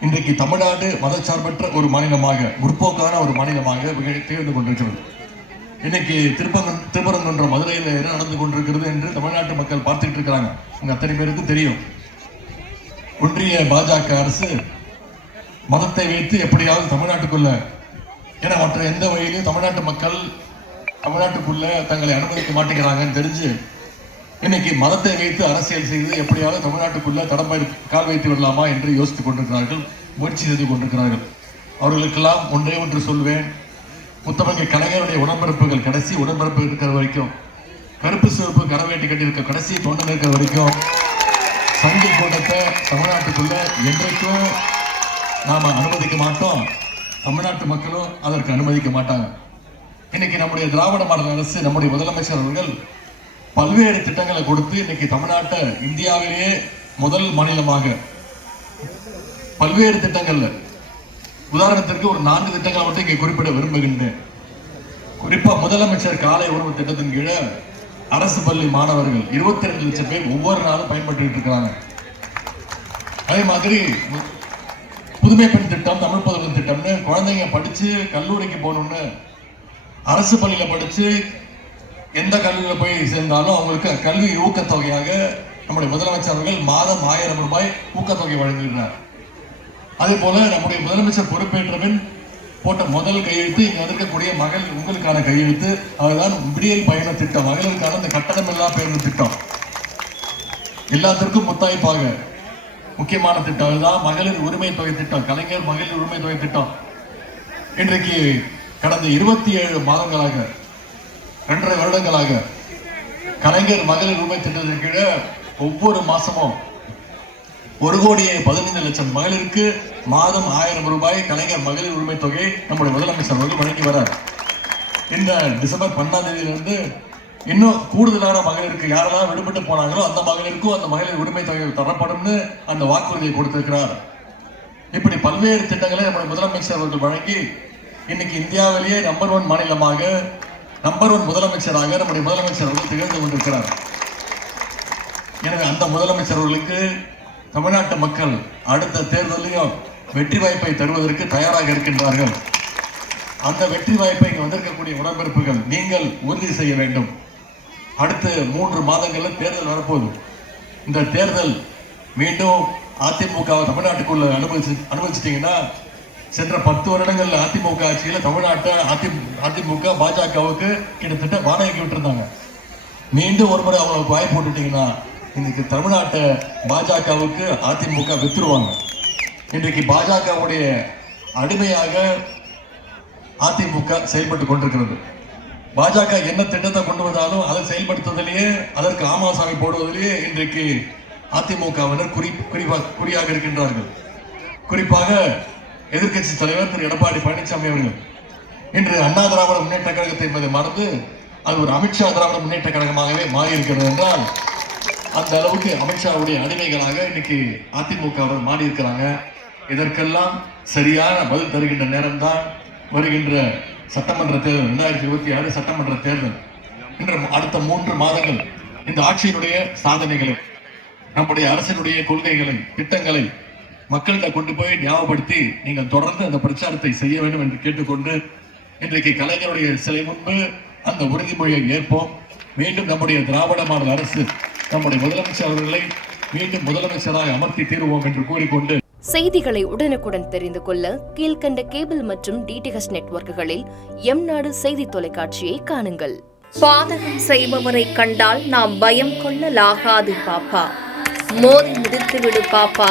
இன்றைக்கு தமிழ்நாடு மதச்சார்பற்ற ஒரு மாநிலமாக முற்போக்கான ஒரு மாநிலமாக திகழ்~ திகழ்ந்து கொண்டிருக்கிறது. இன்னைக்கு திருப்பங்கன் திருப்பரங்குன்ற மதுரையில் என்ன நடந்து கொண்டிருக்கிறது என்று தமிழ்நாட்டு மக்கள் பார்த்துட்டு இருக்கிறாங்க. உங்க அத்தனை பேருக்கும் தெரியும். ஒன்றிய பாஜக அரசு மதத்தை வைத்து எப்படியாவது தமிழ்நாட்டுக்குள்ள ஏன்னா மற்ற எந்த வழியிலும் தமிழ்நாட்டு மக்கள் தமிழ்நாட்டுக்குள்ள தங்களை அனுமதிக்க மாட்டேங்கிறாங்கன்னு தெரிஞ்சு இன்னைக்கு மதத்தை வைத்து அரசியல் செய்து எப்படியாவது தமிழ்நாட்டுக்குள்ள தடம் கால் வைத்து விடலாமா என்று யோசித்துக் கொண்டிருக்கிறார்கள் முயற்சி செய்து கொண்டிருக்கிறார்கள். அவர்களுக்கெல்லாம் ஒன்றே ஒன்று சொல்வேன். முத்தமிழ் கலைஞருடைய உடம்பரப்புகள் கடைசி உடம்பரப்பு இருக்கிற வரைக்கும். கருப்பு சிவப்பு கரவேட்டி கட்டியிருக்க கடைசி தொண்டன் இருக்கிற வரைக்கும். சங்கி கூட்டத்தை தமிழ்நாட்டுக்குள்ள என்றைக்கும் நாம் அனுமதிக்க மாட்டோம். தமிழ்நாட்டு மக்களும் அதற்கு அனுமதிக்க மாட்டாங்க. இன்னைக்கு நம்முடைய திராவிட மாடல் அரசு நம்முடைய முதலமைச்சர் அவர்கள் பல்வேறு திட்டங்களை கொடுத்து இன்னைக்கு தமிழ்நாட்டை இந்தியாவிலேயே முதல் மாநிலமாக. பல்வேறு திட்டங்கள்ல. உதாரணத்திற்கு ஒரு நான்கு திட்டங்களை மட்டும் இங்கே குறிப்பிட விரும்புகின்றேன். குறிப்பா முதலமைச்சர் காலை உணவு திட்டத்தின் கீழே அரசு பள்ளி மாணவர்கள் இருபத்தி ரெண்டு லட்சம் பேர் ஒவ்வொரு நாளும் பயன்பட்டு இருக்கிறாங்க. அதே மாதிரி மு- புதுமை பெண் திட்டம் தமிழ் புதுமை திட்டம்னு குழந்தைங்க படிச்சு கல்லூரிக்கு போகணும்னு அரசு பள்ளியில படிச்சு எந்த கல்வியில் போய் சேர்ந்தாலும் அவங்களுக்கு கல்வி ஊக்கத்தொகையாக நம்முடைய முதலமைச்சர் அவர்கள் மாதம் ஆயிரம் ரூபாய் ஊக்கத்தொகை வழங்குகிறார் அதே போல நம்முடைய முதலமைச்சர் பொறுப்பேற்ற பின் போட்ட முதல் கையெழுத்து இங்கே இருக்கக்கூடிய மகள் உங்களுக்கான கையெழுத்து. அதுதான் விடியல் பயண திட்டம். மகளிருக்கான இந்த கட்டணமில்லா பேருந்து திட்டம். எல்லாத்திற்கும் முத்தாய்ப்பாக. முக்கியமான திட்டம் அதுதான். மகளிர் உரிமை தொகை திட்டம். கலைஞர் மகளிர் உரிமை தொகை திட்டம். இன்றைக்கு கடந்த இருபத்தி ஏழு மாதங்களாக ரெண்டரை வருடங்களாக கலைஞர் மகளிர் உரிமை திட்டத்தின் கீழே ஒவ்வொரு மாசமும் ஒரு கோடியே பதினைந்து லட்சம் மகளிருக்கு மாதம் ஆயிரம் ரூபாய் கலைஞர் மகளிர் உரிமை தொகை நம்முடைய முதலமைச்சர் அவர்கள் வழங்கி வரார் இந்த டிசம்பர் பன்னெண்டாம் தேதியிலிருந்து இன்னும் கூடுதலான மகளிருக்கு யாரெல்லாம் விடுபட்டு போனாங்களோ அந்த மகளிருக்கும் அந்த மகளிர் உரிமை தொகை தரப்படும்னு அந்த வாக்குறுதியை கொடுத்திருக்கிறார். இப்படி பல்வேறு திட்டங்களை நம்முடைய முதலமைச்சர் அவர்கள் வழங்கி இன்னைக்கு இந்தியாவிலேயே நம்பர் ஒன் மாநிலமாக நம்பர் ஒன் முதலமைச்சராக நம்முடைய முதலமைச்சர் அவர்கள் திகழ்ந்து கொண்டிருக்கிறார். எனவே அந்த முதலமைச்சர் அவர்களுக்கு தமிழ்நாட்டு மக்கள் அடுத்த தேர்தலையும் வெற்றி வாய்ப்பை தருவதற்கு தயாராக இருக்கின்றார்கள். அந்த வெற்றி வாய்ப்பை இங்கே வந்திருக்கக்கூடிய உடன்பிறப்புகள் நீங்கள் உறுதி செய்ய வேண்டும். அடுத்த மூன்று மாதங்களில் தேர்தல் வரப்போகுது. இந்த தேர்தல் மீண்டும் அதிமுக தமிழ்நாட்டுக்குள்ள அனுமதிச்சு அனுமதிச்சிட்டிங்கன்னா சென்ற பத்து வருடங்கள்ல அதிமுக ஆட்சியில தமிழ்நாட்டை அதி அதிமுக பாஜகவுக்கு கிட்டத்தட்ட வாடகைக்கு விட்டுருந்தாங்க. மீண்டும் ஒரு முறை அவங்களுக்கு வாய்ப்பு போட்டுட்டீங்கன்னா இன்னைக்கு தமிழ்நாட்டை பாஜகவுக்கு அதிமுக வித்துருவாங்க. இன்றைக்கு பாஜகவுடைய அடிமையாக அதிமுக செயல்பட்டு கொண்டிருக்கிறது. பாஜக என்ன திட்டத்தை கொண்டு வந்தாலும் அதை செயல்படுத்துவதிலேயே அதற்கு ஆமாசாமி போடுவதிலேயே இன்றைக்கு அதிமுகவினர் குறி குறிப்பாக குறியாக இருக்கின்றார்கள். குறிப்பாக எதிர்க்கட்சி தலைவர் திரு எடப்பாடி பழனிசாமி அவர்கள். இன்று அண்ணா திராவிட முன்னேற்ற கழகத்தை என்பதை மறந்து அது ஒரு அமித்ஷா திராவிட முன்னேற்ற கழகமாகவே மாறியிருக்கிறது என்றால் அந்த அளவுக்கு அமித்ஷாவுடைய அடிமைகளாக இன்னைக்கு அதிமுகவர் அவர் இருக்கிறாங்க இதற்கெல்லாம் சரியான பதில் தருகின்ற நேரம்தான் வருகின்ற சட்டமன்ற தேர்தல் ரெண்டாயிரத்தி இருபத்தி ஆறு சட்டமன்ற தேர்தல். இன்று அடுத்த மூன்று மாதங்கள் இந்த ஆட்சியினுடைய சாதனைகளை நம்முடைய அரசினுடைய கொள்கைகளை திட்டங்களை மக்கள்கிட்ட கொண்டு போய் ஞாபகப்படுத்தி நீங்கள் தொடர்ந்து அந்த பிரச்சாரத்தை செய்ய வேண்டும் என்று கேட்டுக்கொண்டு இன்றைக்கு கலைஞருடைய சிலை முன்பு அந்த உறுதிமொழியை ஏற்போம். மீண்டும் நம்முடைய திராவிட மாடல் அரசு நம்முடைய முதலமைச்சர் அவர்களை மீண்டும் முதலமைச்சராக அமர்த்தி தீருவோம் என்று கூறிக்கொண்டு செய்திகளை உடனுக்குடன் தெரிந்து கொள்ள கீழ்க்கண்ட கேபிள் மற்றும் டிடிஹெச் நெட்வொர்க்குகளில் எம் நாடு செய்தி தொலைக்காட்சியை காணுங்கள். பாதகம் செய்பவரை கண்டால் நாம் பயம் கொள்ளலாகாது பாப்பா. மோதி மிதித்து விடு பாப்பா.